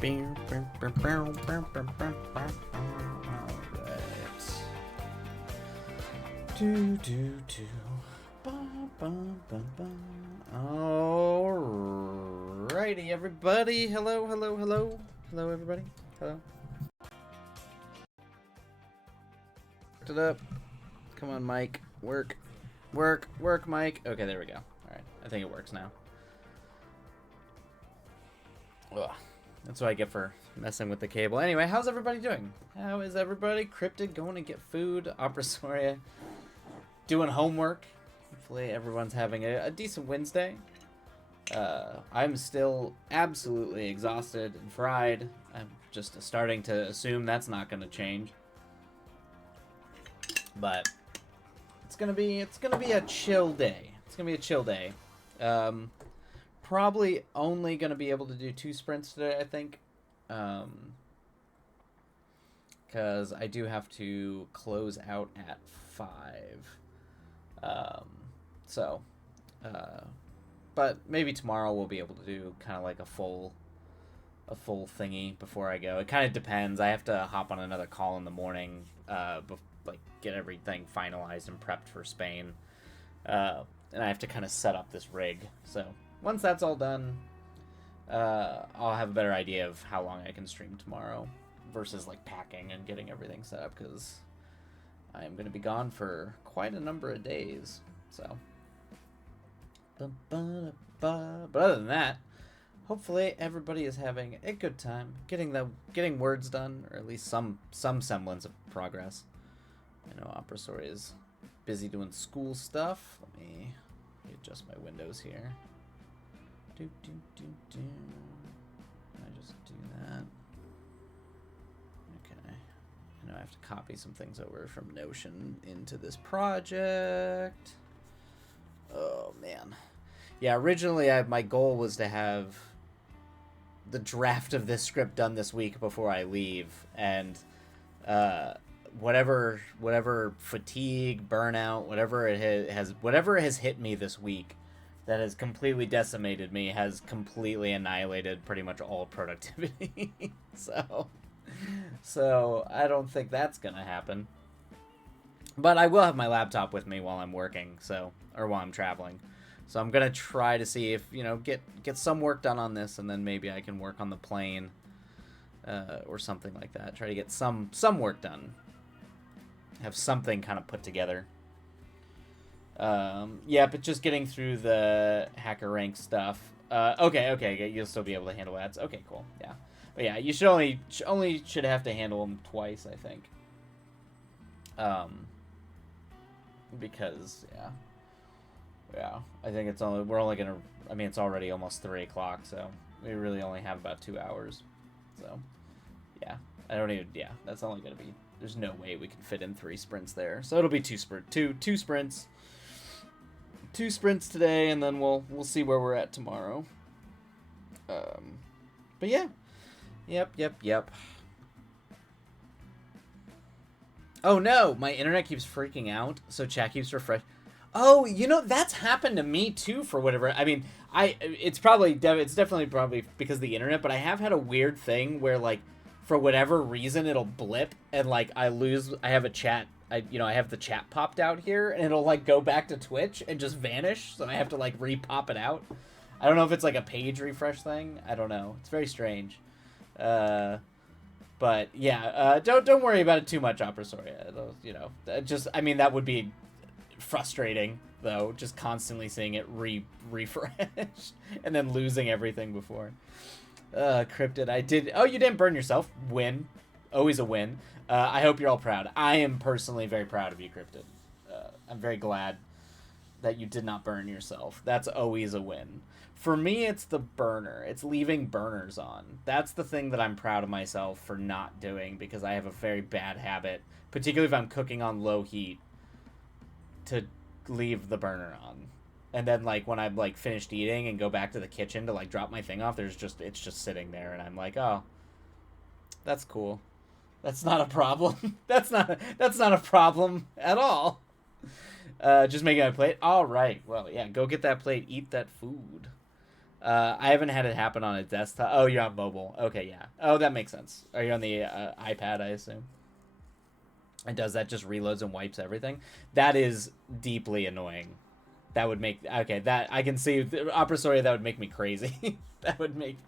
Alrighty, everybody. Hello, hello, hello. Hello, everybody. Hello. It up. Come on, Mike. Work, Mike. Okay, there we go. Alright, I think it works now. Ugh. That's what I get for messing with the cable. Anyway, how's everybody doing? How is everybody? Cryptid going to get food. Oprasoria doing homework. Hopefully everyone's having a decent Wednesday. I'm still absolutely exhausted and fried. I'm just starting to assume that's not going to change. But it's gonna be a chill day. It's gonna be a chill day. Probably only gonna be able to do 2 sprints today, I think. Because I do have to close out at 5. But maybe tomorrow we'll be able to do kind of like a full thingy before I go. It kind of depends. I have to hop on another call in the morning, get everything finalized and prepped for Spain. And I have to kind of set up this rig. So once that's all done, I'll have a better idea of how long I can stream tomorrow versus like packing and getting everything set up, because I am going to be gone for quite a number of days. So, but other than that, hopefully everybody is having a good time getting words done, or at least some semblance of progress. I know Oprasoria is busy doing school stuff. Let me adjust my windows here. I just do that. Okay. I know I have to copy some things over from Notion into this project. Oh, man. Yeah, originally my goal was to have the draft of this script done this week before I leave, and whatever fatigue, burnout, whatever has hit me this week that has completely decimated me, has completely annihilated pretty much all productivity. so I don't think that's gonna happen. But I will have my laptop with me while I'm working, or while I'm traveling. So I'm gonna try to see if, get some work done on this, and then maybe I can work on the plane, or something like that. Try to get some work done. Have something kind of put together. Yeah, but just getting through the hacker rank stuff. Okay, you'll still be able to handle ads. Okay, cool. Yeah, but yeah, you should only should have to handle them twice, I think. Because yeah, I think it's already almost 3 o'clock, so we really only have about 2 hours. So yeah, that's only gonna be. There's no way we can fit in 3 sprints there. So it'll be two sprints. 2 sprints today, and then we'll see where we're at tomorrow. But yeah. Yep. Oh no, my internet keeps freaking out, so chat keeps refreshing. Oh, that's happened to me too for whatever. I mean, it's definitely probably because of the internet, but I have had a weird thing where, like, for whatever reason, it'll blip, and like I have a chat. I have the chat popped out here, and it'll like go back to Twitch and just vanish. So I have to like re-pop it out. I don't know if it's like a page refresh thing. I don't know. It's very strange. But yeah, don't worry about it too much, Oprasoria. That would be frustrating though, just constantly seeing it refresh and then losing everything before. Cryptid, I did. Oh, you didn't burn yourself. Win. Always a win. I hope you're all proud. I am personally very proud of you, Cryptid. I'm very glad that you did not burn yourself. That's always a win. For me, it's the burner. It's leaving burners on. That's the thing that I'm proud of myself for not doing, because I have a very bad habit, particularly if I'm cooking on low heat, to leave the burner on. And then, like, when I'm, like, finished eating and go back to the kitchen to, like, drop my thing off, it's just sitting there, and I'm like, oh, that's cool. That's not a problem. That's not a problem at all. Just making my plate. All right. Well, yeah, go get that plate. Eat that food. I haven't had it happen on a desktop. Oh, you're on mobile. Okay, yeah. Oh, that makes sense. Are you on the iPad, I assume? And does that just reloads and wipes everything? That is deeply annoying. That would make... Okay, that... I can see... Opera Story, that would make me crazy. That would make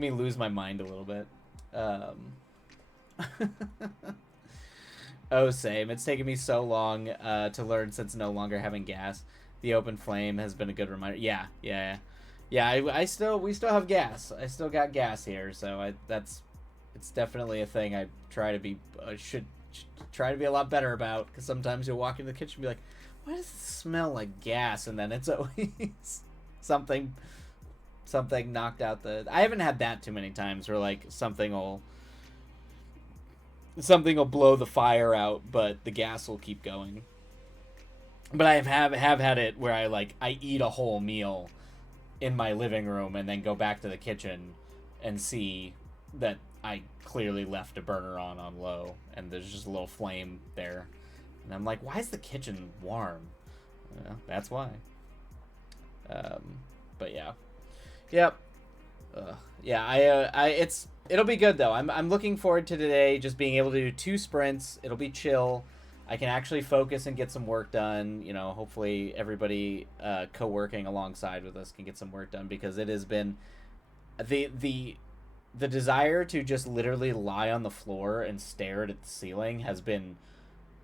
me lose my mind a little bit. Oh, same. It's taken me so long to learn since no longer having gas. The open flame has been a good reminder. Yeah, yeah, yeah. We still have gas. I still got gas here, so it's definitely a thing. I try to be should try to be a lot better about, because sometimes you'll walk into the kitchen and be like, why does it smell like gas? And then it's always something knocked out the. I haven't had that too many times where like something will blow the fire out, but the gas will keep going. But I have had it where I eat a whole meal in my living room and then go back to the kitchen and see that I clearly left a burner on low and there's just a little flame there. And I'm like, why is the kitchen warm? That's why. But yeah. Yep. Yeah, it'll be good though. I'm looking forward to today just being able to do 2 sprints. It'll be chill. I can actually focus and get some work done. You know, hopefully everybody co-working alongside with us can get some work done, because it has been the desire to just literally lie on the floor and stare at the ceiling has been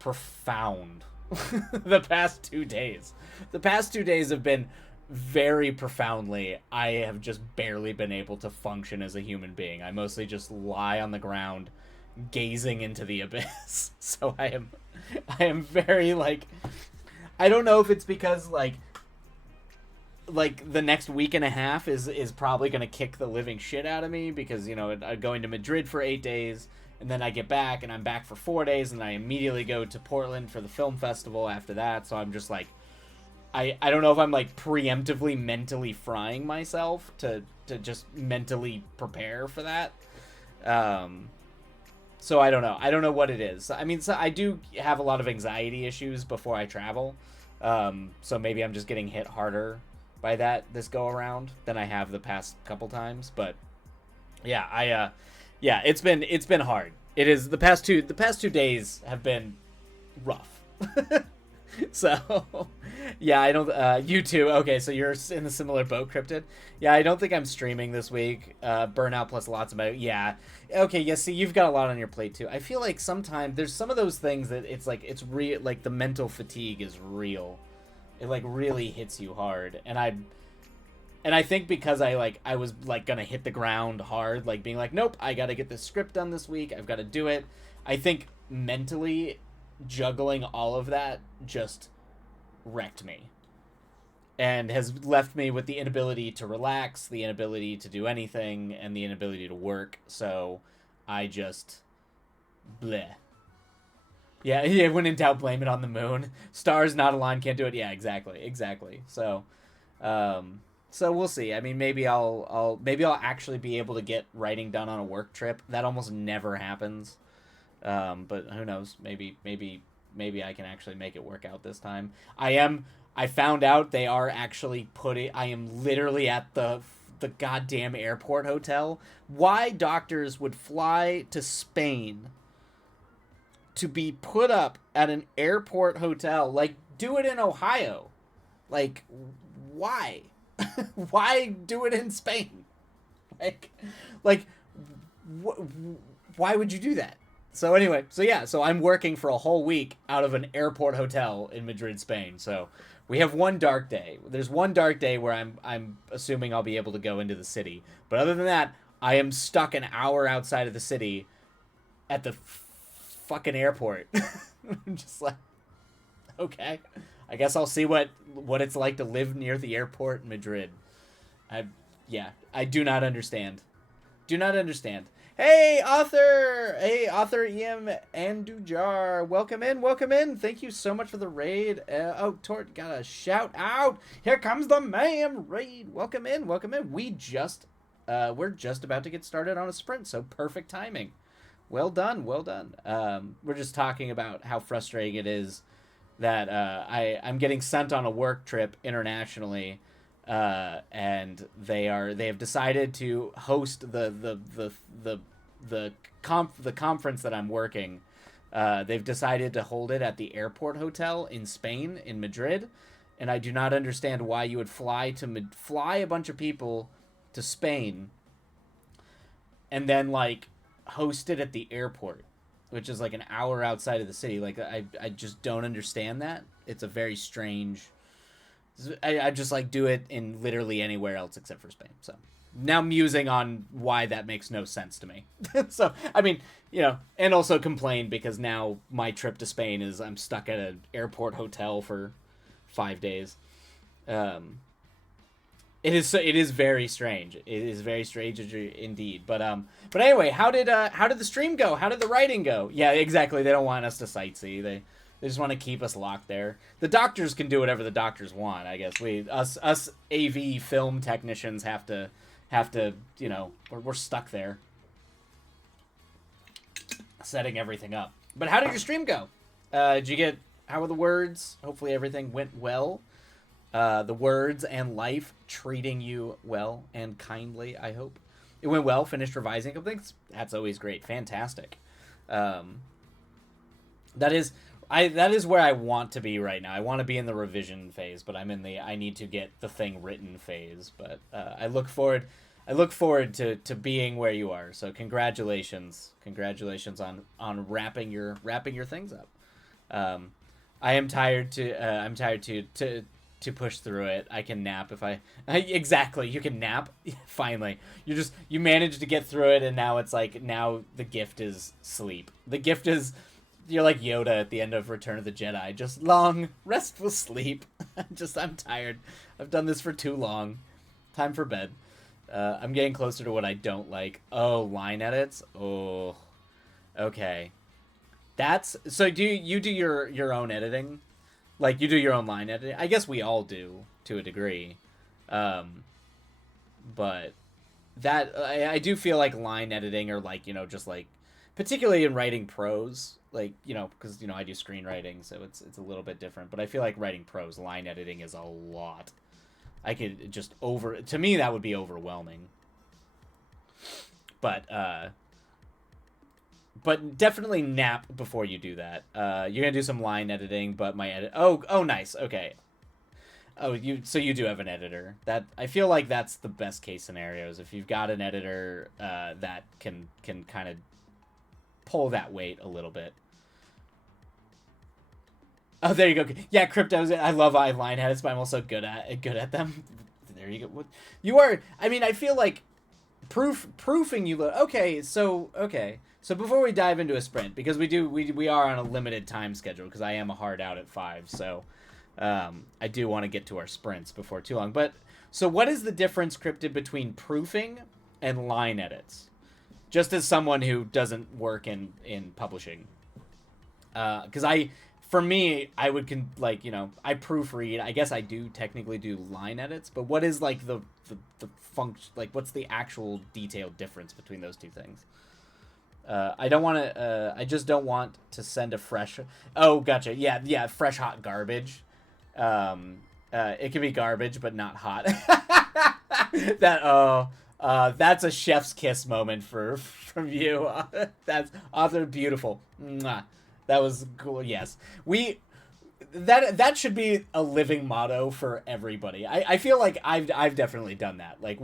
profound. The past 2 days. The past 2 days have been very profoundly. I have just barely been able to function as a human being. I mostly just lie on the ground gazing into the abyss. So I am very like, I don't know if it's because like the next week and a half is probably going to kick the living shit out of me, because you know I'm going to Madrid for 8 days and then I get back and I'm back for 4 days and I immediately go to Portland for the film festival after that. So I'm just like, I don't know if I'm like preemptively mentally frying myself to just mentally prepare for that. So I don't know. I don't know what it is. I mean, so I do have a lot of anxiety issues before I travel. So maybe I'm just getting hit harder by that this go around than I have the past couple times. But yeah, it's been hard. It is the past two days have been rough. So yeah, I don't you too. Okay, so you're in the similar boat, Cryptid. Yeah, I don't think I'm streaming this week. Burnout plus lots of yeah. Okay, yeah, see, you've got a lot on your plate too. I feel like sometimes there's some of those things that it's like it's real, like the mental fatigue is real. It like really hits you hard. And I think because I was like gonna hit the ground hard, like being like, nope, I gotta get this script done this week. I've got to do it. I think mentally juggling all of that just wrecked me and has left me with the inability to relax, the inability to do anything, and the inability to work. So I just bleh. Yeah, when in doubt, blame it on the moon. Stars not aligned, can't do it. Yeah, exactly. So so we'll see. I mean, maybe I'll actually be able to get writing done on a work trip. That almost never happens. But who knows? Maybe I can actually make it work out this time. I found out they are actually I am literally at the goddamn airport hotel. Why doctors would fly to Spain to be put up at an airport hotel? Like, do it in Ohio. Like, why? Why do it in Spain? Like, why would you do that? So anyway, so I'm working for a whole week out of an airport hotel in Madrid, Spain. So we have one dark day. There's one dark day where I'm assuming I'll be able to go into the city. But other than that, I am stuck an hour outside of the city at the fucking airport. I'm just like, okay, I guess I'll see what it's like to live near the airport in Madrid. I do not understand. Do not understand. Hey, author! Hey, author EM Andujar. Welcome in. Thank you so much for the raid. Tort got a shout out. Here comes the man raid. Welcome in. We're just about to get started on a sprint, so perfect timing. Well done. We're just talking about how frustrating it is that I'm getting sent on a work trip internationally and they have decided to host the conference that I'm working. They've decided to hold it at the airport hotel in Spain, in Madrid, and I do not understand why you would fly a bunch of people to Spain and then like host it at the airport, which is like an hour outside of the city. Like I just don't understand that. It's a very strange. I just like do it in literally anywhere else except for Spain. So now musing on why that makes no sense to me. So I mean, and also complain because now my trip to Spain is I'm stuck at an airport hotel for 5 days. It is very strange. It is very strange indeed. But anyway, how did the stream go? How did the writing go? Yeah, exactly. They don't want us to sightsee. They just want to keep us locked there. The doctors can do whatever the doctors want. I guess us AV film technicians have to we're stuck there, setting everything up. But how did your stream go? How were the words? Hopefully everything went well. The words and life treating you well and kindly, I hope. It went well, finished revising a couple things. That's always great. Fantastic. That is where I want to be right now. I want to be in the revision phase, but I'm in the I need to get the thing written phase. But I look forward to being where you are. So congratulations on wrapping your things up. I'm tired to push through it. I can nap if I exactly. You can nap. Finally, you managed to get through it, and now it's like now the gift is sleep. The gift is you're like Yoda at the end of Return of the Jedi, just long restful sleep. I'm tired. I've done this for too long. Time for bed. I'm getting closer to what I don't like. Oh, line edits. Oh, okay. That's so. Do you do your own editing? Like, you do your own line editing? I guess we all do, to a degree. But that, I do feel like line editing or, like, just, like, particularly in writing prose, like, because, I do screenwriting, so it's a little bit different. But I feel like writing prose, line editing is a lot. I could just to me, that would be overwhelming. But definitely nap before you do that. You're gonna do some line editing, but my edit. Oh, nice. Okay. Oh, so you do have an editor. That I feel like that's the best case scenarios. If you've got an editor that can kind of pull that weight a little bit. Oh, there you go. Yeah, cryptos. I love line edits, but I'm also good at them. There you go. You are. I mean, I feel like proofing you. Okay. So before we dive into a sprint, because we are on a limited time schedule, because I am a hard out at 5, so I do want to get to our sprints before too long. But so what is the difference, Cryptid, between proofing and line edits? Just as someone who doesn't work in publishing, because for me, I would I proofread. I guess I do technically do line edits, but what is like the function? Like, what's the actual detailed difference between those two things? I don't want to. I just don't want to send a fresh. Oh, gotcha. Yeah. Fresh hot garbage. It can be garbage, but not hot. That's a chef's kiss moment from you. That's author beautiful. Mwah. That was cool. Yes, that should be a living motto for everybody. I feel like I've definitely done that. Like,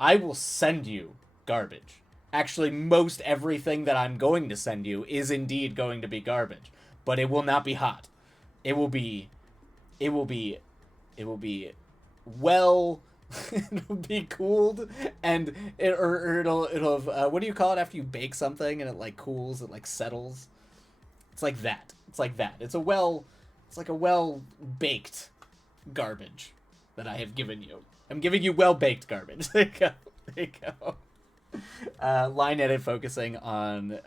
I will send you garbage. Actually, most everything that I'm going to send you is indeed going to be garbage, but it will not be hot. It will be well. It'll be cooled, and it'll what do you call it after you bake something and it like cools, it like settles. It's like that. It's like a well baked garbage that I have given you. I'm giving you well baked garbage. There you go. Line edit focusing on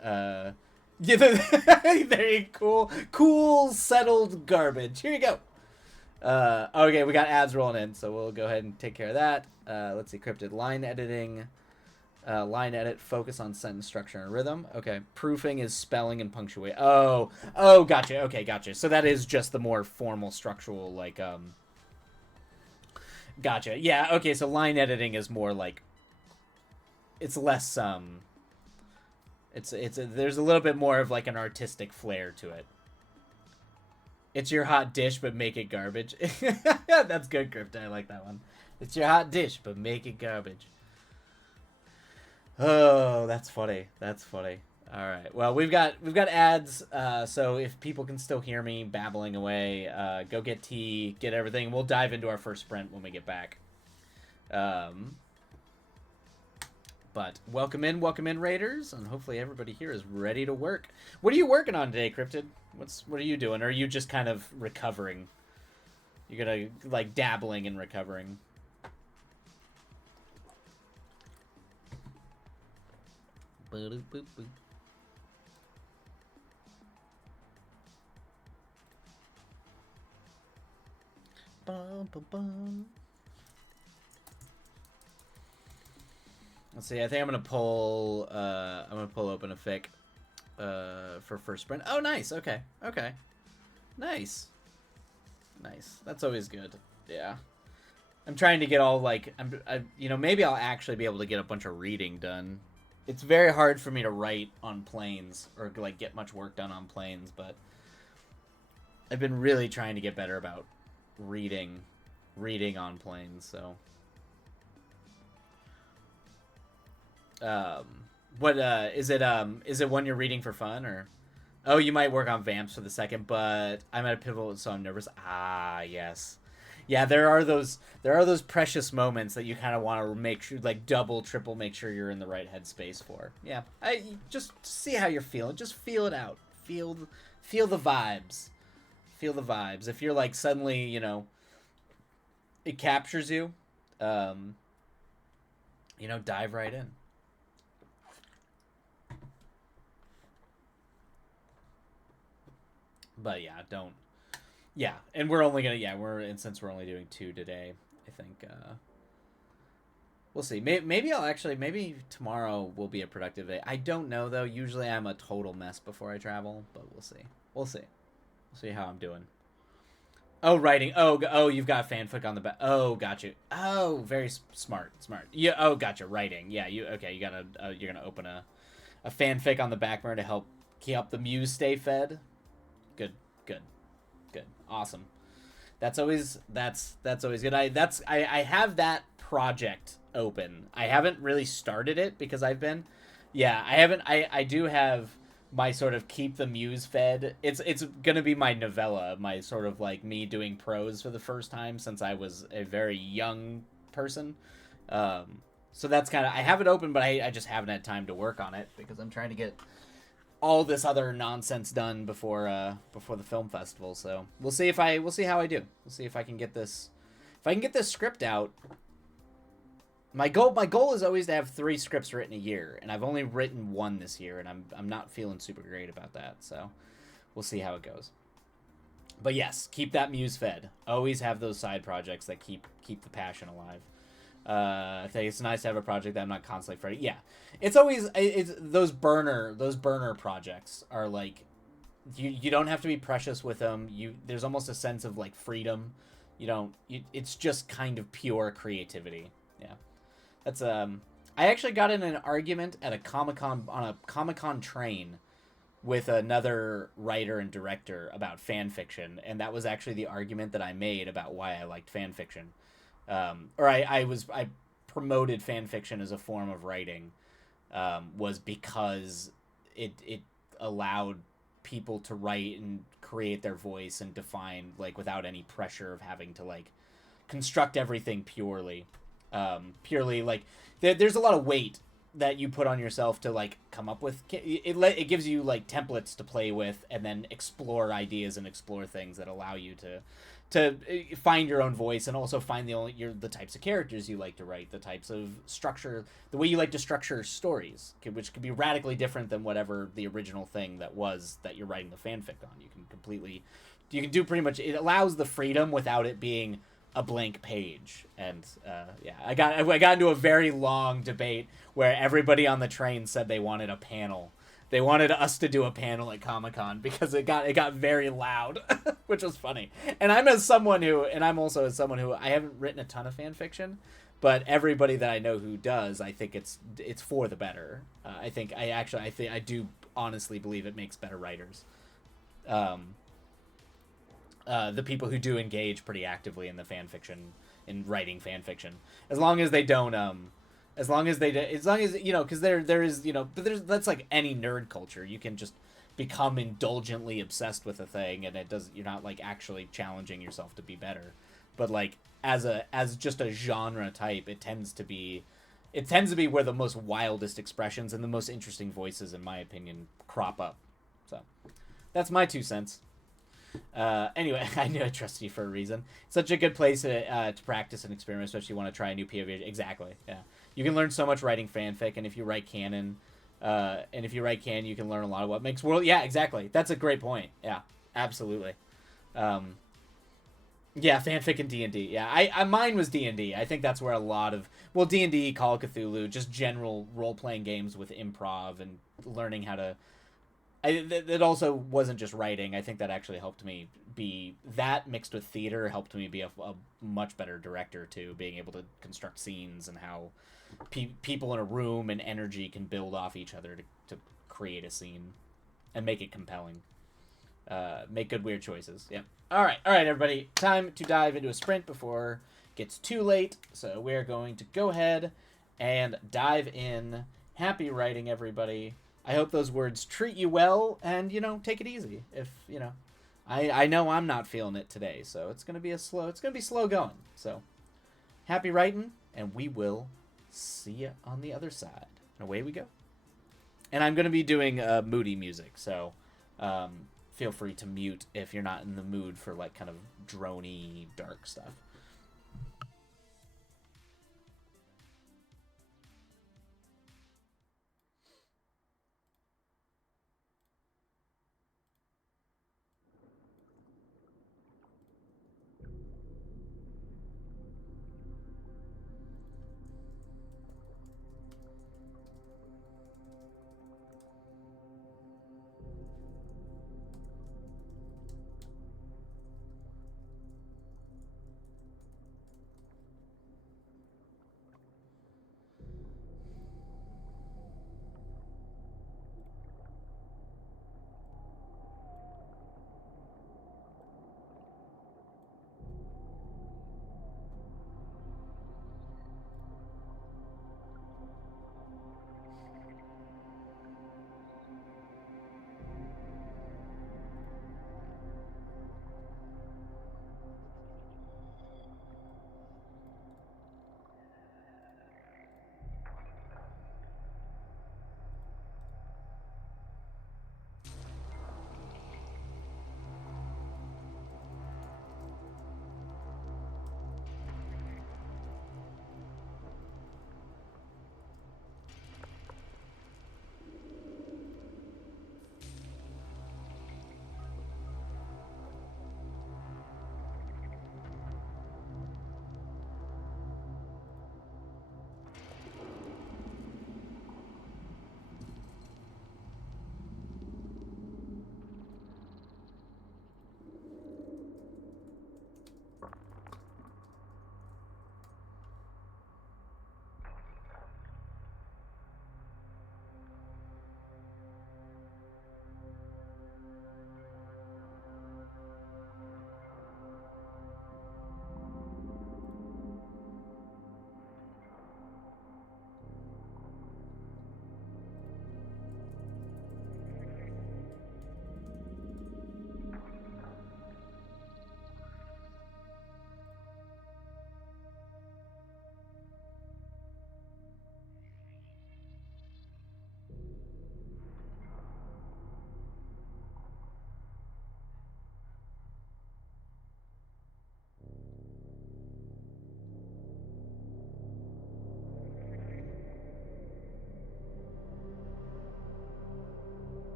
very cool settled garbage. Here you go. Okay, we got ads rolling in, so we'll go ahead and take care of that. Let's see, Cryptid line editing. Line edit, focus on sentence structure and rhythm. Okay, proofing is spelling and punctuation. Oh, gotcha. Okay, gotcha. So that is just the more formal structural, like Gotcha. Yeah. Okay. So line editing is more like it's less there's a little bit more of like an artistic flair to it. It's your hot dish, but make it garbage. That's good, Crypto. I like that one. It's your hot dish, but make it garbage. Oh, that's funny. That's funny. All right. Well, we've got ads. So if people can still hear me babbling away, go get tea, get everything. We'll dive into our first sprint when we get back. But welcome in, Raiders, and hopefully everybody here is ready to work. What are you working on today, Cryptid? What are you doing? Or are you just kind of recovering? You're gonna like dabbling and recovering. Let's see. I think I'm gonna pull open a fic for first sprint. Oh, nice. Okay. Nice. That's always good. Yeah. I'm trying to get all like maybe I'll actually be able to get a bunch of reading done. It's very hard for me to write on planes or like get much work done on planes, but I've been really trying to get better about reading on planes. So, what is it? Is it one you're reading for fun or? Oh, you might work on Vamps for the second, but I'm at a pivotal, so I'm nervous. Ah, yes. Yeah, there are those precious moments that you kind of want to make sure, like double, triple, make sure you're in the right headspace for. Yeah, I just see how you're feeling. Just feel it out. Feel the vibes. Feel the vibes. If you're like suddenly, it captures you, dive right in. But yeah, don't. Yeah, and we're only gonna since we're only doing 2 today, I think we'll see. Maybe tomorrow will be a productive day. I don't know though. Usually I'm a total mess before I travel, but we'll see. We'll see how I'm doing. Oh, writing. Oh, you've got fanfic on the back. Oh, got you. Oh, very smart. Yeah. Oh, gotcha. Writing. Yeah. You gotta. You're gonna open a fanfic on the back burner to help keep the muse stay fed. Good. Awesome. That's always good. I have that project open. I haven't really started it because I haven't. I do have my sort of keep the muse fed. It's gonna be my novella, my sort of like me doing prose for the first time since I was a very young person. So that's kind of, I have it open, but I just haven't had time to work on it because I'm trying to get all this other nonsense done before the film festival. So we'll see how I do. We'll see if I can get this script out. My goal is always to have 3 scripts written a year, and I've only written 1 this year, and I'm not feeling super great about that. So we'll see how it goes. But yes, keep that muse fed. Always have those side projects that keep the passion alive. I think it's nice to have a project that I'm not constantly afraid. Yeah, it's those burner projects are like, you don't have to be precious with them. There's almost a sense of like freedom. It's just kind of pure creativity. Yeah, that's I actually got in an argument at a Comic-Con train with another writer and director about fan fiction, and that was actually the argument that I made about why I liked fan fiction. I promoted fan fiction as a form of writing, was because it allowed people to write and create their voice and define, like, without any pressure of having to like construct everything purely like there's a lot of weight that you put on yourself to like come up with it gives you like templates to play with and then explore ideas and explore things that allow you to find your own voice and also find the types of characters you like to write, the types of structure, the way you like to structure stories, which could be radically different than whatever the original thing that you're writing the fanfic on. You can do pretty much, it allows the freedom without it being a blank page. And I got into a very long debate where everybody on the train said they wanted a panel They wanted us to do a panel at Comic-Con because it got very loud, which was funny. And I'm also as someone who I haven't written a ton of fan fiction, but everybody that I know who does, I think it's for the better. I do honestly believe it makes better writers. The people who do engage pretty actively in the fan fiction, in writing fan fiction, as long as they don't as long as because there is but that's like any nerd culture. You can just become indulgently obsessed with a thing, and you're not like actually challenging yourself to be better. But like as just a genre type, it tends to be where the most wildest expressions and the most interesting voices, in my opinion, crop up. So that's my 2 cents. Anyway, I knew I trusted you for a reason. Such a good place to practice and experiment, especially if you want to try a new POV. Exactly. Yeah, you can learn so much writing fanfic, and if you write canon, you can learn a lot of what makes world. Yeah, exactly. That's a great point. Yeah, absolutely. Yeah, fanfic and D&D. Yeah, mine was D&D. I think that's where a lot of D&D, Call of Cthulhu, just general role playing games with improv and learning how to. It also wasn't just writing. I think that actually helped me that mixed with theater helped me be a much better director too, being able to construct scenes and how people in a room and energy can build off each other to create a scene and make it compelling. Make good weird choices. Yeah. All right, everybody. Time to dive into a sprint before it gets too late. So we're going to go ahead and dive in. Happy writing, everybody. I hope those words treat you well, and take it easy. If I know I'm not feeling it today, so it's gonna be slow going. So happy writing, and we will see you on the other side. And away we go. And I'm gonna be doing moody music, so feel free to mute if you're not in the mood for like kind of drony, dark stuff.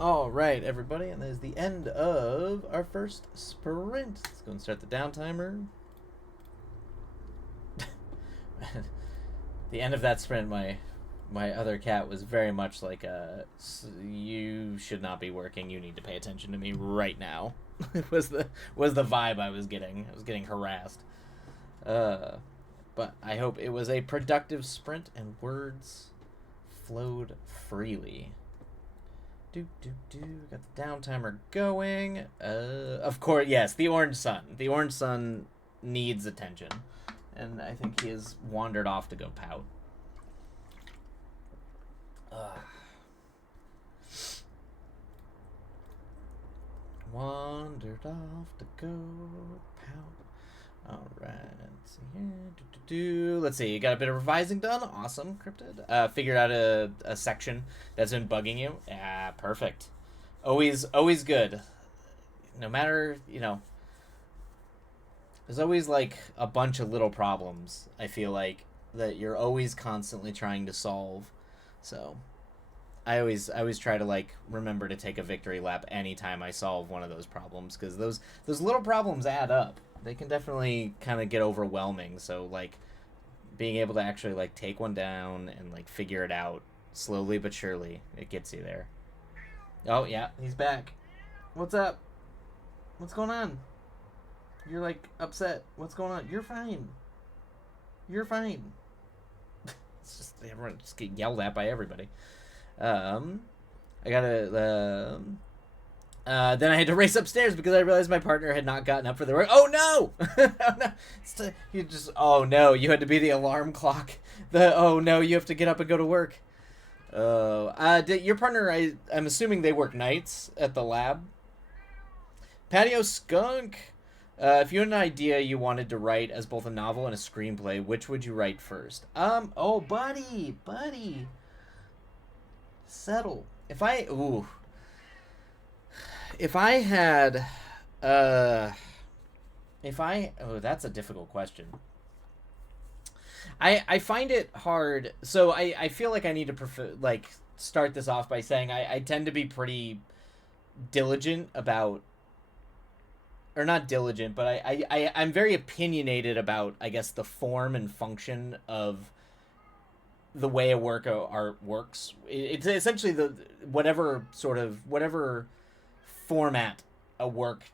All right, everybody, and that is the end of our first sprint. Let's go and start the down timer. The end of that sprint, my other cat was very much like you should not be working. You need to pay attention to me right now. It was the vibe I was getting. I was getting harassed. But I hope it was a productive sprint and words flowed freely. Got the down timer going. Of course, yes, the orange sun. The orange sun needs attention, and I think he has wandered off to go pout. Wandered off to go pout. All right, let's see here. Let's see. You got a bit of revising done. Awesome, Cryptid. Figured out a section that's been bugging you. Yeah, perfect. Always good. No matter, there's always like a bunch of little problems. I feel like that you're always constantly trying to solve. So I always try to like remember to take a victory lap anytime I solve one of those problems, because those little problems add up. They can definitely kind of get overwhelming. So like being able to actually like take one down and like figure it out slowly but surely, it gets you there. Oh yeah, he's back. What's up? What's going on? You're like upset. What's going on? You're fine. You're fine. It's just everyone just get yelled at by everybody. I gotta. Then I had to race upstairs because I realized my partner had not gotten up for the work. Oh no! Oh, no. You just. Oh no! You had to be the alarm clock. Oh no! You have to get up and go to work. Your partner? I'm assuming they work nights at the lab. Patio Skunk. If you had an idea you wanted to write as both a novel and a screenplay, which would you write first? Oh, buddy. Settle. If I had, that's a difficult question. I find it hard. So I feel like I need to start this off by saying I tend to be pretty diligent about, or not diligent, but I'm very opinionated about, I guess, the form and function of the way a work of art works. It's essentially whatever format a work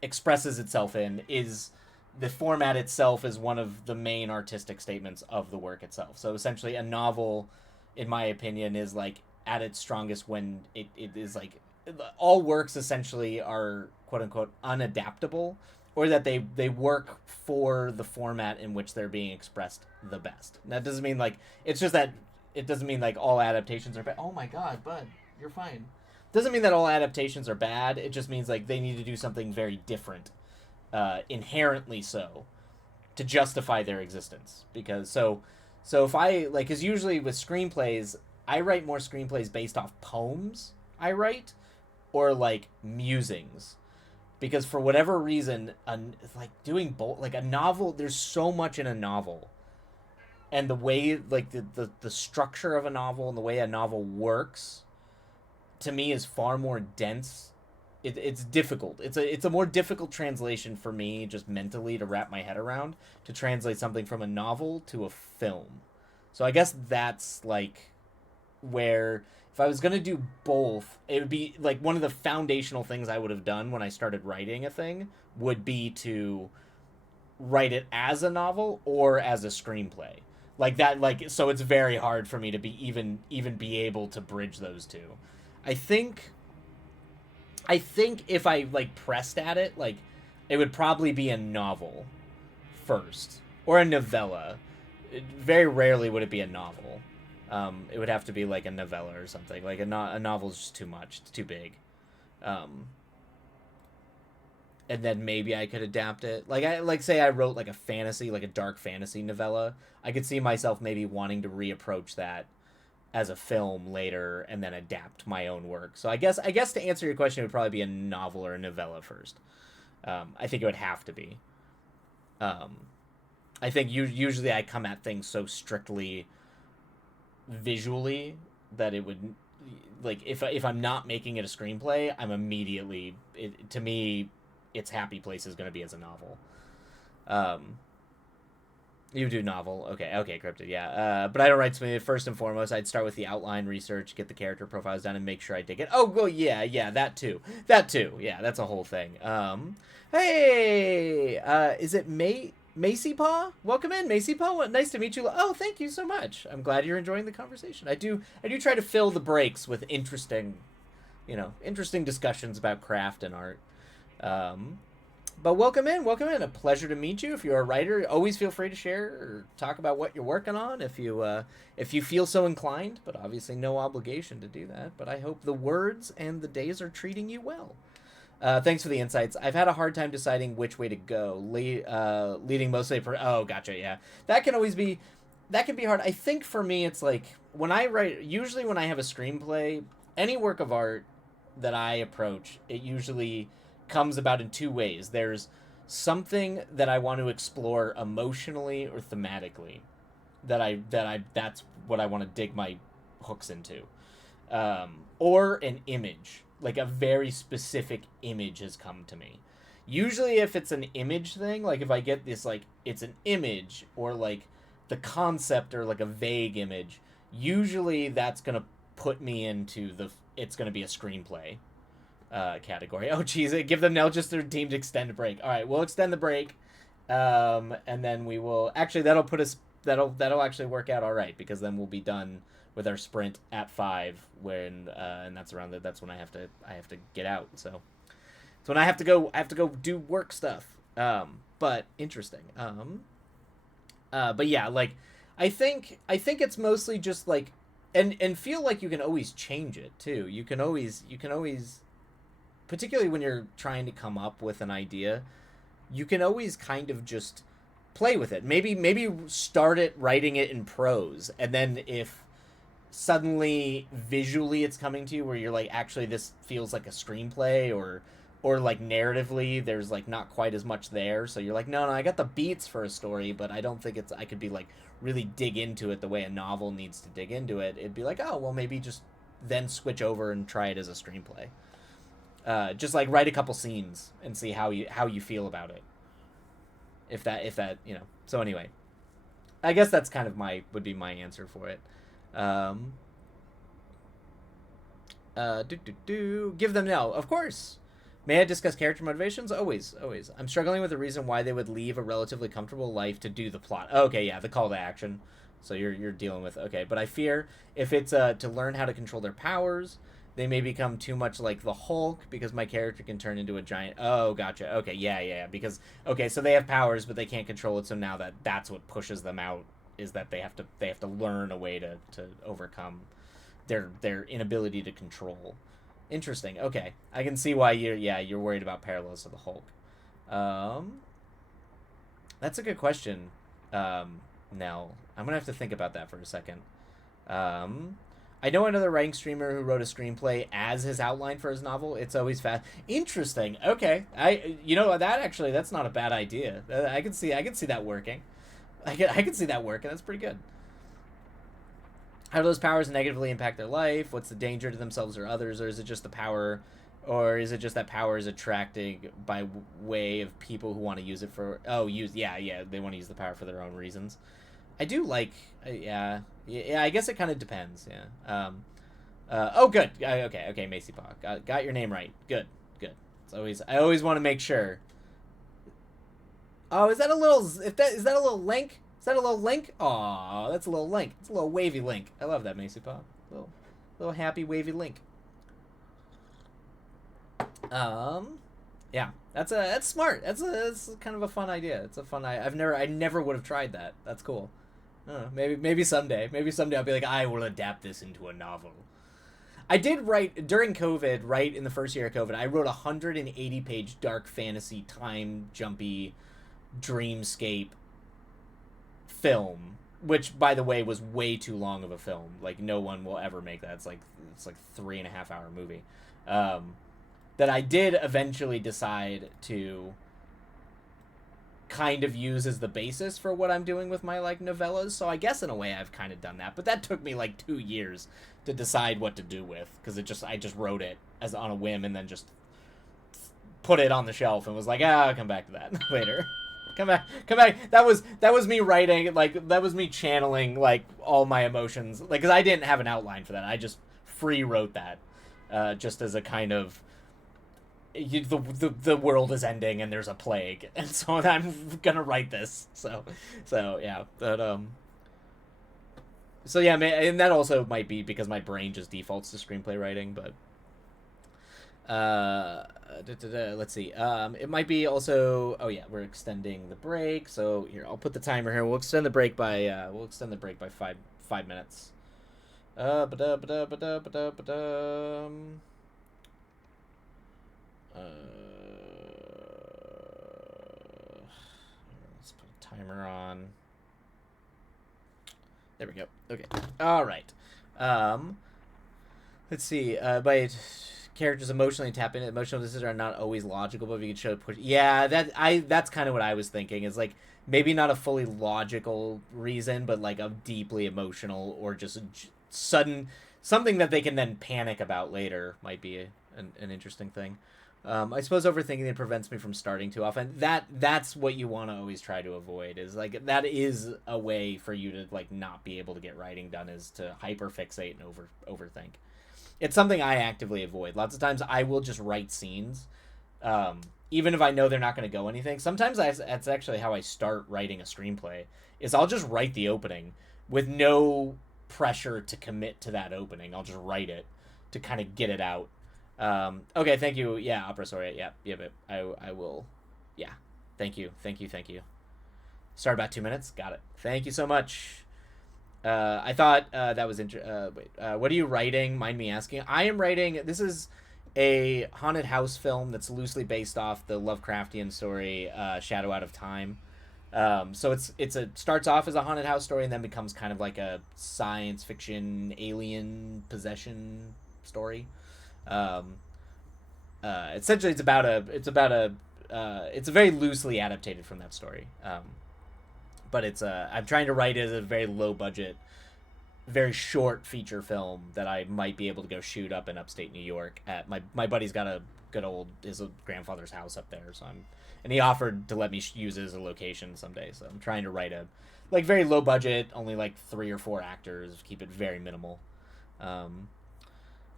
expresses itself in is the format itself is one of the main artistic statements of the work itself. So essentially a novel, in my opinion, is like at its strongest when it is like all works essentially are quote unquote unadaptable, or that they work for the format in which they're being expressed the best. And that doesn't mean like it's just that it doesn't mean like all adaptations are bad. Oh my god, bud, you're fine. Doesn't mean that all adaptations are bad. It just means like they need to do something very different, inherently so, to justify their existence. Because so if I like, because usually with screenplays, I write more screenplays based off poems I write, or like musings, because for whatever reason, like doing both, like a novel, there's so much in a novel, and the way like the structure of a novel and the way a novel works, to me, is far more dense. It's difficult. It's a more difficult translation for me just mentally to wrap my head around, to translate something from a novel to a film. So I guess that's like where if I was gonna do both, it would be like one of the foundational things I would have done when I started writing a thing would be to write it as a novel or as a screenplay. Like that, like so it's very hard for me to be even be able to bridge those two. I think if I like pressed at it, like it would probably be a novel first or a novella. Very rarely would it be a novel. It would have to be like a novella or something. Like a novel is just too much. It's too big. And then maybe I could adapt it. Like say I wrote like a fantasy, like a dark fantasy novella. I could see myself maybe wanting to reapproach that as a film later and then adapt my own work. So I guess to answer your question, it would probably be a novel or a novella first. I think it would have to be. I think usually I come at things so strictly visually that it would like if I'm not making it a screenplay, I'm immediately to me, its happy place is going to be as a novel. Um, you do novel, okay, Cryptid, yeah. But I don't write something. First and foremost, I'd start with the outline research, get the character profiles done, and make sure I dig it. Oh, well, yeah, that too, yeah, that's a whole thing. Hey, is it Macy Paw? Welcome in, Macy Paw. Nice to meet you. Oh, thank you so much. I'm glad you're enjoying the conversation. I do try to fill the breaks with interesting discussions about craft and art. Um, but welcome in, welcome in. A pleasure to meet you. If you're a writer, always feel free to share or talk about what you're working on if you feel so inclined. But obviously, no obligation to do that. But I hope the words and the days are treating you well. Thanks for the insights. I've had a hard time deciding which way to go. Leading mostly for gotcha, yeah. That can be hard. I think for me, it's like when I write. Usually, when I have a screenplay, any work of art that I approach, it usually comes about in two ways. There's something that I want to explore emotionally or thematically that's what I want to dig my hooks into. Or an image, like a very specific image has come to me. Usually if it's an image thing, like if I get this like it's an image or like the concept or like a vague image, usually that's going to put me into it's going to be a screenplay category. Oh, geez, give them now just their deemed extend break. All right, we'll extend the break, and then we will actually that'll actually work out all right because then we'll be done with our sprint at 5 when and that's when I have to get out. So it's when I have to go do work stuff. But interesting. But yeah, like I think it's mostly just like and feel like you can always change it too. You can always particularly when you're trying to come up with an idea, you can always kind of just play with it. Maybe start it writing it in prose, and then if suddenly visually it's coming to you where you're like, actually this feels like a screenplay, or like narratively there's like not quite as much there, so you're like, no, I got the beats for a story, but I don't think I could be like really dig into it the way a novel needs to dig into it. It'd be like, oh well, maybe just then switch over and try it as a screenplay. Just like write a couple scenes and see how you feel about it. If that So anyway, I guess that's kind of would be my answer for it. Give them now, of course. May I discuss character motivations? Always. I'm struggling with the reason why they would leave a relatively comfortable life to do the plot. Okay, yeah, the call to action. So you're dealing with but I fear if it's to learn how to control their powers, they may become too much like the Hulk because my character can turn into a giant. Oh, gotcha. Okay, yeah. Because so they have powers, but they can't control it. So now that's what pushes them out is that they have to learn a way to overcome their inability to control. Interesting. Okay, I can see why you're worried about parallels to the Hulk. That's a good question. Nell, I'm gonna have to think about that for a second. I know another writing streamer who wrote a screenplay as his outline for his novel. It's always fast. Interesting. Okay, that's not a bad idea. I can see that working. I can see that working. That's pretty good. How do those powers negatively impact their life? What's the danger to themselves or others, or is it just the power, or is it just that power is attracting by way of people who want to use it for they want to use the power for their own reasons. I do like I guess it kind of depends. Good. Okay, Macy Paw. Got your name right. Good. I always want to make sure. Oh, is that a little link? Is that a little link? Aw, that's a little link. It's a little wavy link. I love that, Macy Paw. Little happy wavy link. Yeah, that's smart. That's kind of a fun idea. It's a fun. I never would have tried that. That's cool. Maybe someday. Maybe someday I'll be like, I will adapt this into a novel. I did write during COVID. Right in the first year of COVID, I wrote 180-page dark fantasy time jumpy dreamscape film, which by the way was way too long of a film. Like no one will ever make that. It's like 3.5 hour movie. That I did eventually decide to kind of use as the basis for what I'm doing with my like novellas. So I guess in a way I've kind of done that, but that took me like 2 years to decide what to do with, because I just wrote it as on a whim and then just put it on the shelf and was like, I'll come back to that later. Come back. That was me writing, like, that was me channeling like all my emotions, like, because I didn't have an outline for that. I just free wrote that, just as a kind of, the world is ending and there's a plague, and so I'm gonna write this. So yeah, but so yeah, and that also might be because my brain just defaults to screenplay writing, but let's see. It might be also. Oh yeah, we're extending the break. So here, I'll put the timer here. We'll extend the break by 5 minutes. Let's put a timer on. There we go. Okay. All right. Let's see. By characters emotionally tap in. Emotional decisions are not always logical, but if you can show push. Yeah, that's kind of what I was thinking. Is like maybe not a fully logical reason, but like a deeply emotional or just a sudden something that they can then panic about later might be an interesting thing. I suppose overthinking it prevents me from starting too often. That's what you want to always try to avoid. Is like that is a way for you to like not be able to get writing done, is to hyperfixate and overthink. It's something I actively avoid. Lots of times I will just write scenes, even if I know they're not going to go anything. Sometimes that's actually how I start writing a screenplay. Is I'll just write the opening with no pressure to commit to that opening. I'll just write it to kind of get it out. Okay, thank you. Yeah, Opera Story. Yeah, but I will. Yeah, thank you. Start about 2 minutes. Got it. Thank you so much. I thought that was what are you writing? Mind me asking. I am writing. This is a haunted house film that's loosely based off the Lovecraftian story Shadow Out of Time. So it starts off as a haunted house story and then becomes kind of like a science fiction alien possession story. Essentially, it's very loosely adapted from that story. But I'm trying to write it as a very low budget, very short feature film that I might be able to go shoot up in upstate New York. At my buddy's got his grandfather's house up there, and he offered to let me use it as a location someday. So I'm trying to write a like very low budget, only like 3 or 4 actors, keep it very minimal.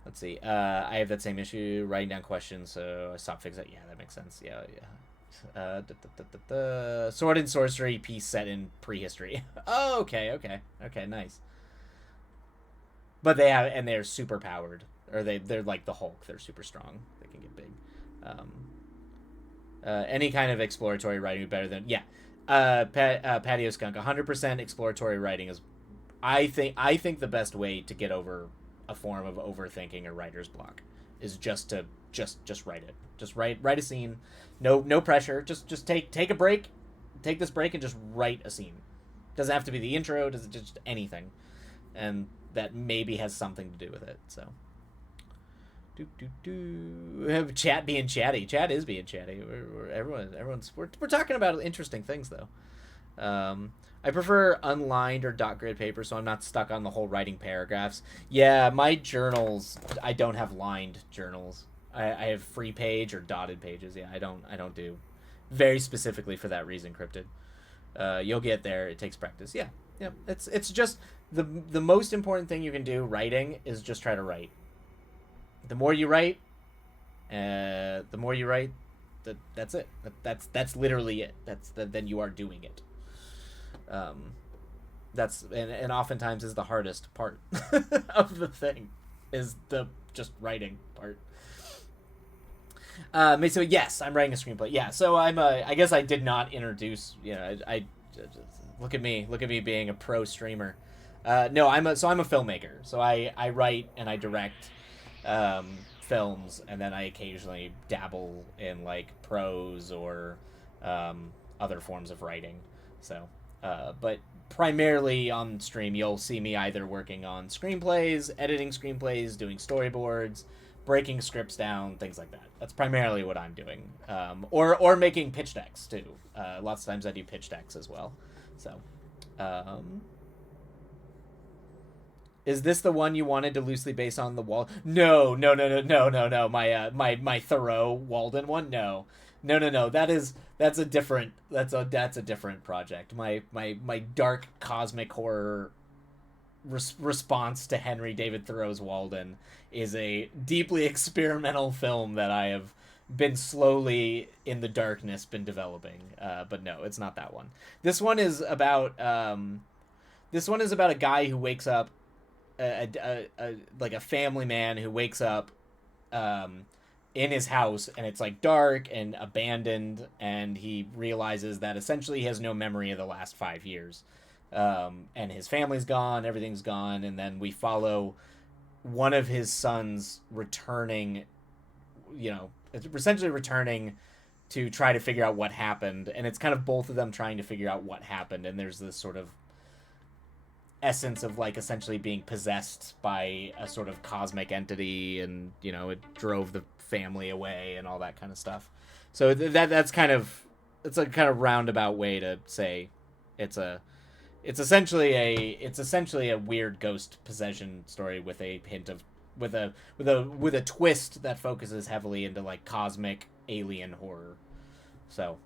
Let's see. I have that same issue writing down questions, so I stopped fixing. Yeah, that makes sense. Yeah. Sword and sorcery piece set in prehistory. Oh, okay, nice. But they're super powered, or they're like the Hulk. They're super strong. They can get big. Any kind of exploratory writing would be better than Patio Skunk. 100% exploratory writing is, I think the best way to get over a form of overthinking or writer's block is just to write it. Just write a scene. No pressure. Just take a break. Take this break and just write a scene. Doesn't have to be the intro. Does it just anything, and that maybe has something to do with it. So, chat being chatty. Chat is being chatty. We're talking about interesting things though. I prefer unlined or dot grid paper, so I'm not stuck on the whole writing paragraphs. Yeah, my journals, I don't have lined journals. I have free page or dotted pages. Yeah, I don't do very specifically for that reason, Cryptid. You'll get there. It takes practice. Yeah. It's just the most important thing you can do writing is just try to write. The more you write, that's it. That's literally it. Then you are doing it. That's and oftentimes is the hardest part of the thing, is the just writing part. So yes, I'm writing a screenplay. Yeah, so I guess I did not introduce. I look at me being a pro streamer. No, I'm a filmmaker. So I write and I direct films, and then I occasionally dabble in like prose or other forms of writing. So, but primarily on stream, you'll see me either working on screenplays, editing screenplays, doing storyboards, breaking scripts down, things like that. That's primarily what I'm doing. Or making pitch decks too. Lots of times I do pitch decks as well. So, is this the one you wanted to loosely base on the wall? No. My Thoreau Walden one. No. That's a different project. My dark cosmic horror response to Henry David Thoreau's Walden is a deeply experimental film that I have been slowly in the darkness been developing. But no, it's not that one. This one is about a guy who wakes up, like a family man who wakes up in his house, and it's like dark and abandoned, and he realizes that essentially he has no memory of the last 5 years. And his family's gone, everything's gone, and then we follow one of his sons returning, essentially returning to try to figure out what happened, and it's kind of both of them trying to figure out what happened, and there's this sort of essence of like essentially being possessed by a sort of cosmic entity, and it drove the family away and all that kind of stuff. So that's kind of, it's a kind of roundabout way to say it's essentially a weird ghost possession story with a hint of with a twist that focuses heavily into like cosmic alien horror. So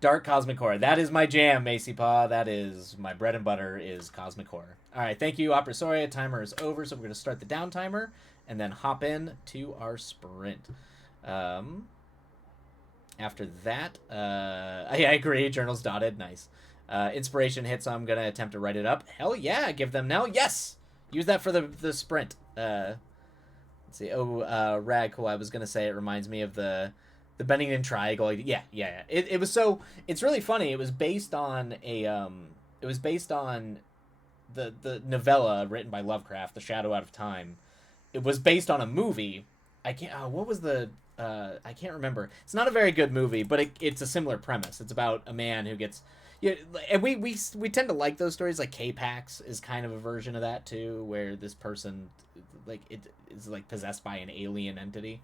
dark cosmic horror, that is my jam, Macy Paw. That is my bread and butter, is cosmic horror. All right, thank you, Opera Soria. Timer is over, so we're going to start the down timer and then hop in to our sprint. After that, I agree, journals dotted, nice. Inspiration hits, so I'm going to attempt to write it up. Hell yeah, give them now. Yes! Use that for the sprint. Let's see. Rag, cool. I was going to say it reminds me of the Bennington Triangle. Yeah. It was so, it's really funny. It was based on the novella written by Lovecraft, The Shadow Out of Time. It was based on a movie. I can't remember. It's not a very good movie, but it's a similar premise. It's about a man who gets, and we tend to like those stories. Like K-Pax is kind of a version of that too, where this person, like, it is like possessed by an alien entity.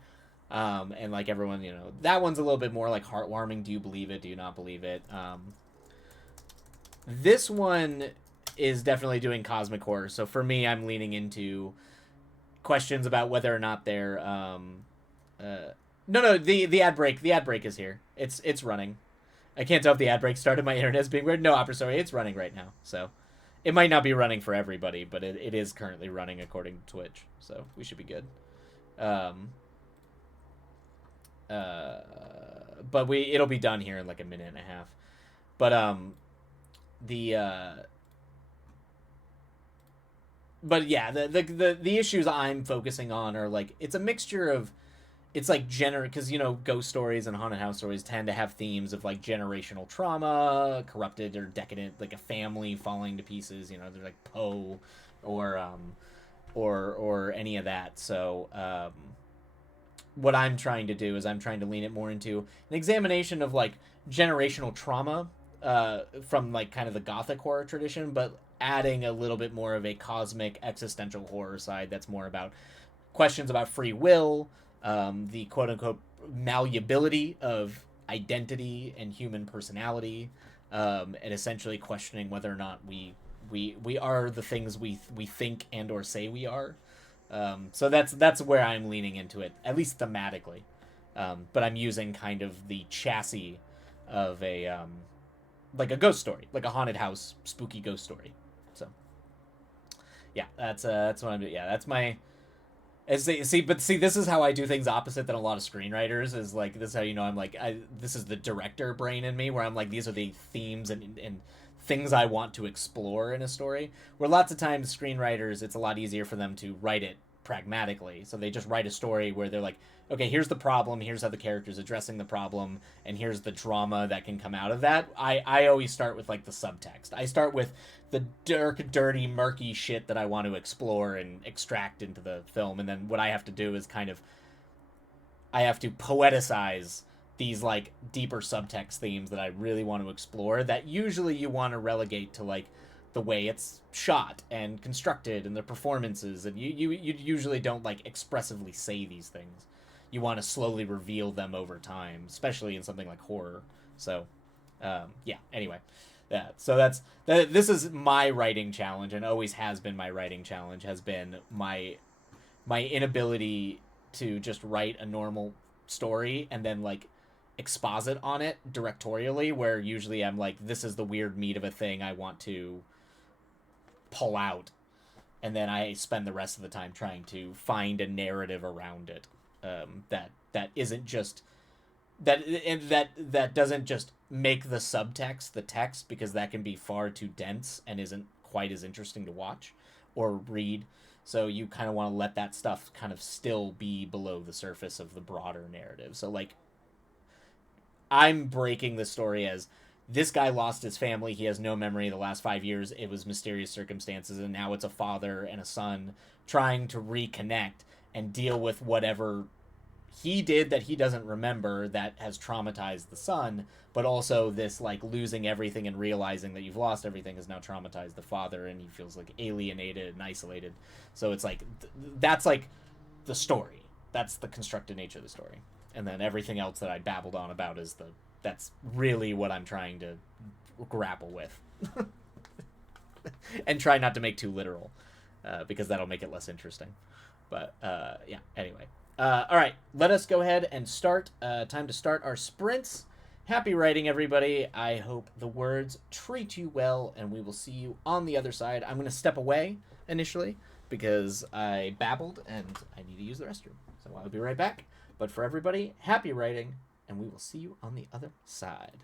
And like everyone, that one's a little bit more like heartwarming. Do you believe it? Do you not believe it? This one is definitely doing cosmic horror. So for me, I'm leaning into questions about whether or not they're, no, the ad break is here. It's running. I can't tell if the ad break started. My internet is being weird. No, Opera, sorry, it's running right now. So it might not be running for everybody, but it is currently running according to Twitch. So we should be good. But it'll be done here in like a minute and a half. But yeah, the issues I'm focusing on are like, it's a mixture of, it's like because ghost stories and haunted house stories tend to have themes of like generational trauma, corrupted or decadent, like a family falling to pieces. They're like Poe or any of that. So what I'm trying to do is I'm trying to lean it more into an examination of like generational trauma from like kind of the gothic horror tradition, but adding a little bit more of a cosmic existential horror side that's more about questions about free will, the quote-unquote malleability of identity and human personality, and essentially questioning whether or not we are the things we think and or say we are. So that's where I'm leaning into it, at least thematically. But I'm using kind of the chassis of a like a ghost story, like a haunted house spooky ghost story. So yeah, that's what I'm doing. Yeah, that's my. See, this is how I do things opposite than a lot of screenwriters. Is like, this is how I'm like, this is the director brain in me, where I'm like, these are the themes and things I want to explore in a story. Where lots of times screenwriters, it's a lot easier for them to write it pragmatically. So they just write a story where they're like, okay, here's the problem, here's how the character's addressing the problem, and here's the drama that can come out of that. I always start with like the subtext. I start with the dark, dirty, murky shit that I want to explore and extract into the film, and then what I have to do is kind of, I have to poeticize these like deeper subtext themes that I really want to explore, that usually you want to relegate to like the way it's shot and constructed and the performances, and you usually don't like expressively say these things. You want to slowly reveal them over time, especially in something like horror. So yeah, anyway, yeah, so this is my writing challenge, and always has been my writing challenge, has been my inability to just write a normal story and then like exposit on it directorially, where usually I'm like, this is the weird meat of a thing I want to pull out, and then I spend the rest of the time trying to find a narrative around it, that isn't just that doesn't just make the subtext the text, because that can be far too dense and isn't quite as interesting to watch or read. So you kind of want to let that stuff kind of still be below the surface of the broader narrative. So like, I'm breaking the story as, this guy lost his family. He has no memory of the last 5 years. It was mysterious circumstances, and now it's a father and a son trying to reconnect and deal with whatever he did that he doesn't remember that has traumatized the son, but also this like losing everything and realizing that you've lost everything has now traumatized the father, and he feels like alienated and isolated. So it's like that's like the story. That's the constructed nature of the story. And then everything else that I babbled on about is that's really what I'm trying to grapple with. And try not to make too literal, because that'll make it less interesting. But yeah, anyway. All right, let us go ahead and start. Time to start our sprints. Happy writing, everybody. I hope the words treat you well, and we will see you on the other side. I'm going to step away initially because I babbled and I need to use the restroom. So I'll be right back. But for everybody, happy writing, and we will see you on the other side.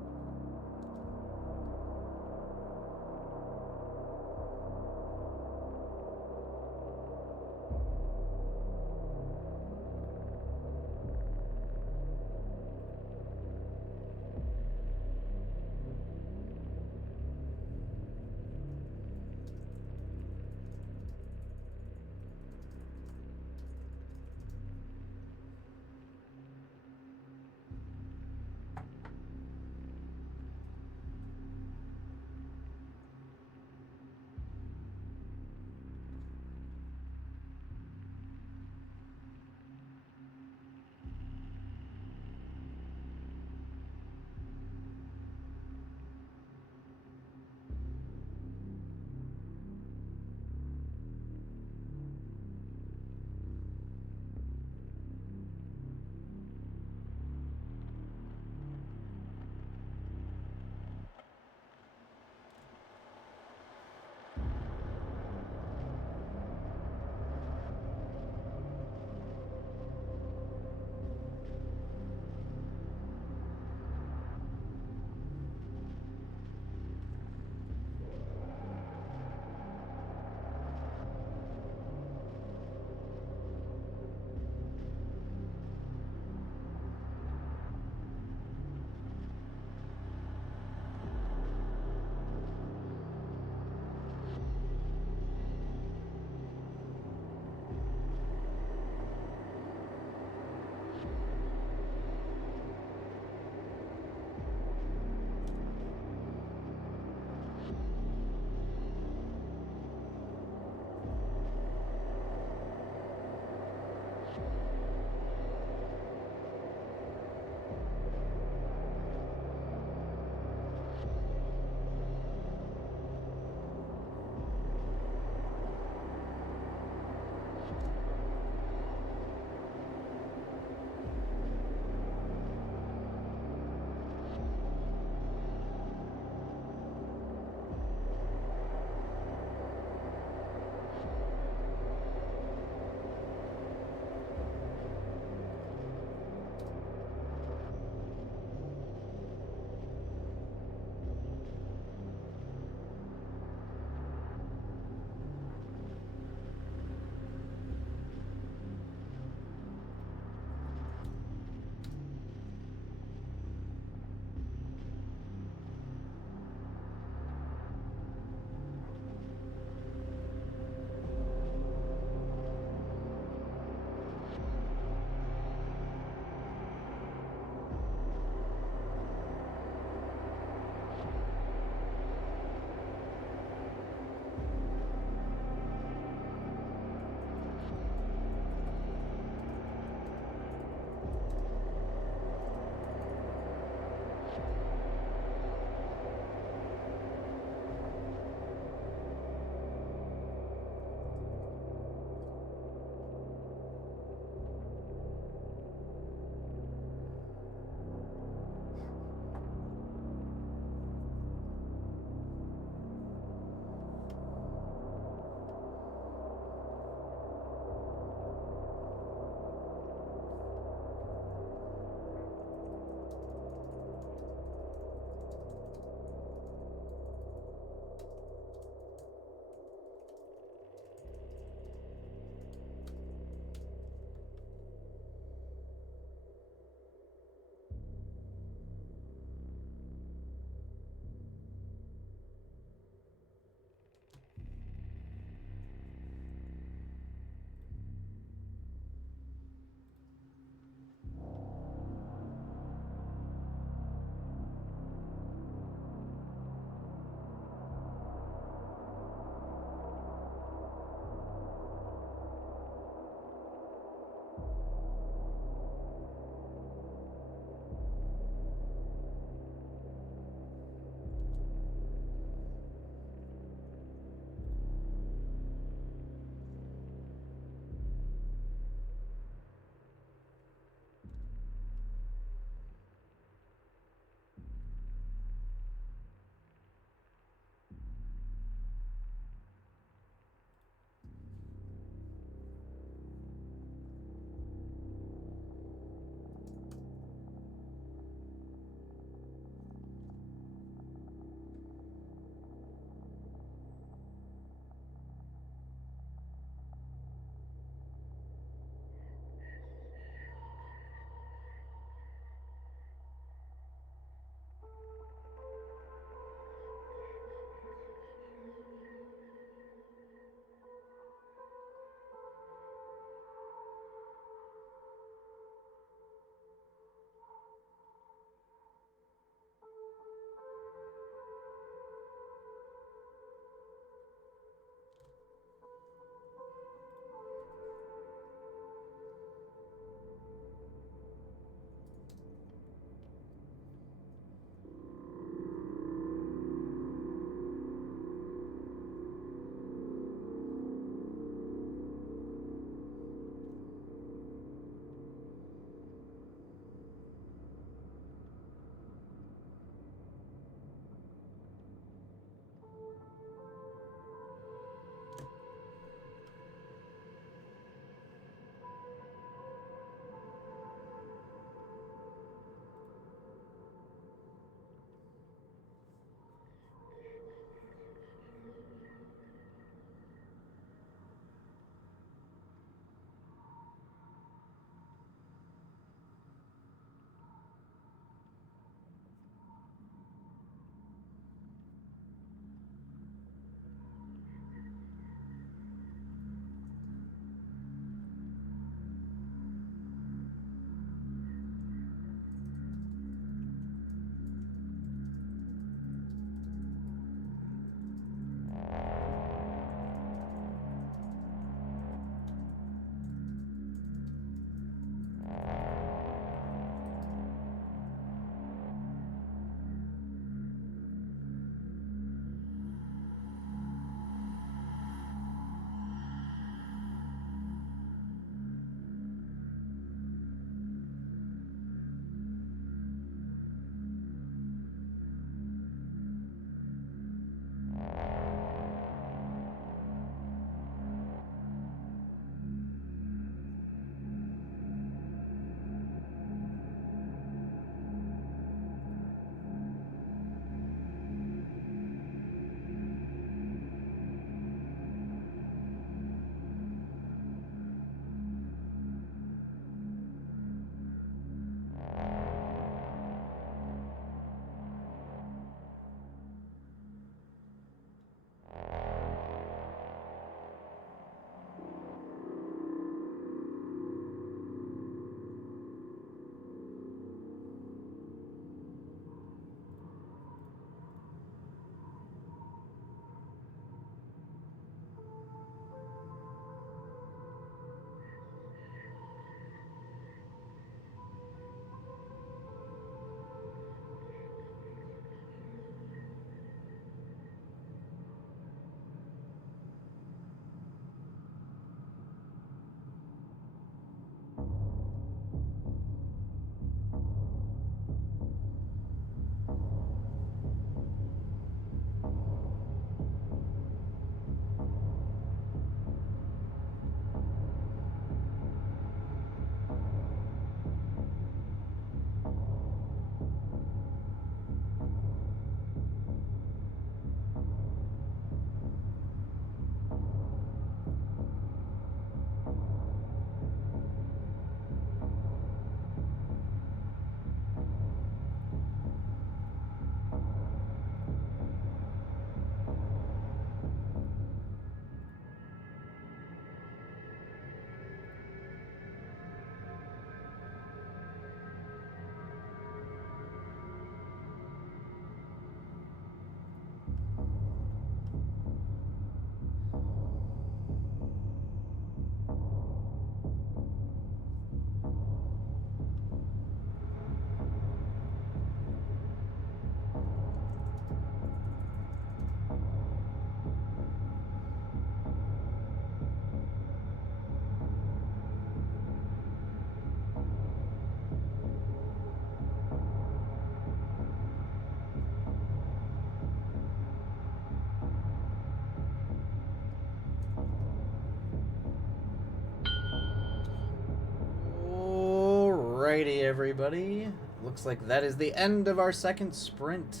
Alrighty, everybody. Looks like that is the end of our second sprint.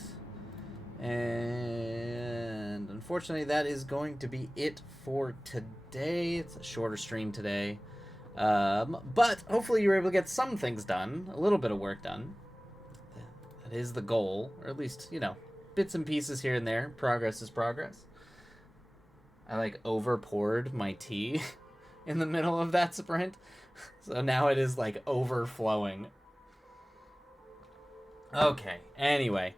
And unfortunately, that is going to be it for today. It's a shorter stream today. But hopefully you were able to get some things done. A little bit of work done. That is the goal. Or at least, you know, bits and pieces here and there. Progress is progress. I, like, over-poured my tea in the middle of that sprint. So now it is, like, overflowing. Okay, anyway.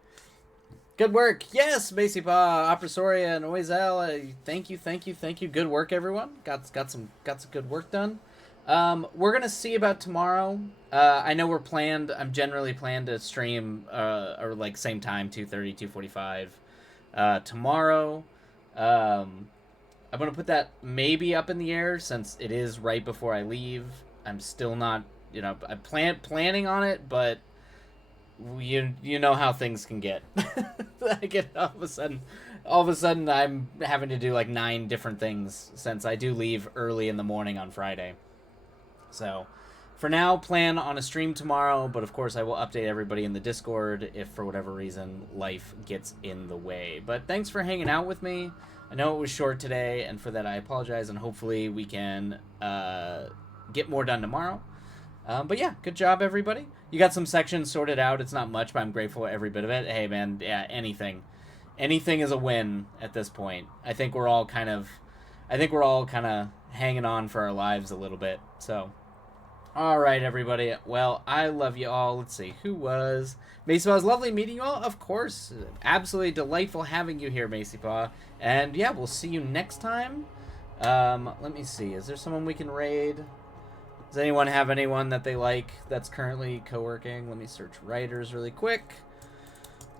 Good work. Yes, Macypaw, Opresoria, and Oizel. Thank you. Good work, everyone. Got some good work done. We're gonna see about tomorrow. I know I'm generally planned to stream, or like same time, 2:30, 2:45, tomorrow. I'm going to put that maybe up in the air since it is right before I leave. I'm still not, you know, I'm planning on it, but you know how things can get. I get all of a sudden I'm having to do like 9 different things since I do leave early in the morning on Friday. So for now, plan on a stream tomorrow, but of course I will update everybody in the Discord if for whatever reason life gets in the way. But thanks for hanging out with me. I know it was short today, and for that I apologize, and hopefully we can get more done tomorrow. But yeah, good job, everybody. You got some sections sorted out. It's not much, but I'm grateful for every bit of it. Hey, man, yeah, anything is a win at this point. I think we're all kind of hanging on for our lives a little bit. So, all right, everybody. Well, I love you all. Let's see, who was... Macypaw, was lovely meeting you all, of course. Absolutely delightful having you here, Macypaw. And yeah, we'll see you next time. Let me see. Is there someone we can raid? Does anyone have anyone that they like that's currently co-working? Let me search writers really quick.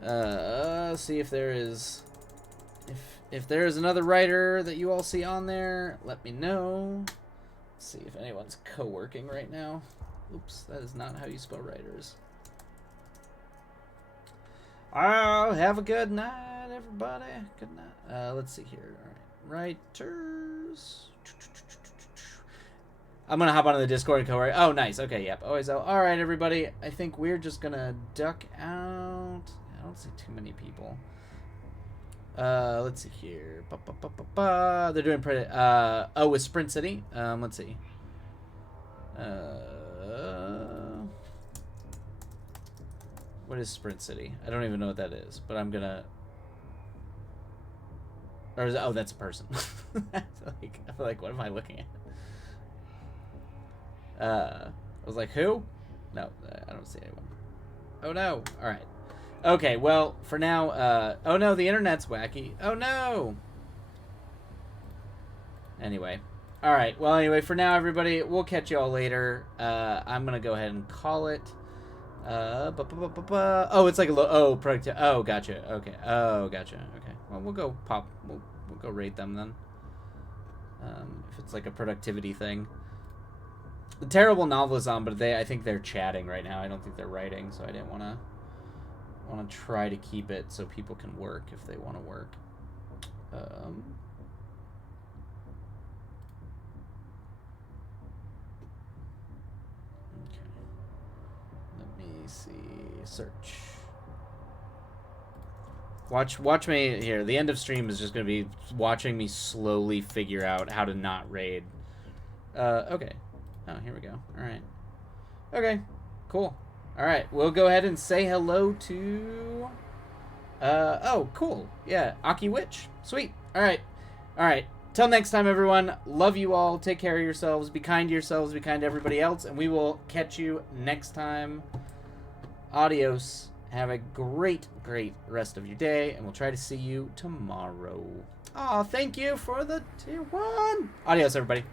See if there is... If there is another writer that you all see on there, let me know. Let's see if anyone's co-working right now. Oops, that is not how you spell writers. Oh, have a good night, everybody. Good night. Let's see here. All right, writers. I'm gonna hop onto the Discord and co-write. Oh, nice. Okay, yep. Always. All right, everybody. I think we're just gonna duck out. I don't see too many people. Let's see here. They're doing pretty. Oh, with Sprint City. Let's see. What is Sprint City? I don't even know what that is, but I'm gonna... Or is it... Oh, that's a person. I feel like, what am I looking at? I was like, who? No, I don't see anyone. Oh, no. All right. Okay, well, for now... oh, no, the internet's wacky. Oh, no! Anyway. All right, well, anyway, for now, everybody, we'll catch you all later. I'm gonna go ahead and call it... Oh, it's like a productive. Oh, gotcha. Okay. Oh, gotcha. Okay. Well, we'll go we'll go rate them then. If it's like a productivity thing. The Terrible Novel is on, but I think they're chatting right now. I don't think they're writing, so I didn't want to try to keep it so people can work if they want to work. See, search. Watch me here. The end of stream is just gonna be watching me slowly figure out how to not raid. Okay. Oh, here we go. All right. Okay. Cool. All right. We'll go ahead and say hello to. Oh, cool. Yeah, Aki Witch. Sweet. All right. All right. Till next time, everyone. Love you all. Take care of yourselves. Be kind to yourselves. Be kind to everybody else, and we will catch you next time. Adios. Have a great rest of your day, and we'll try to see you tomorrow. Aw, thank you for the tier 1. Adios, everybody.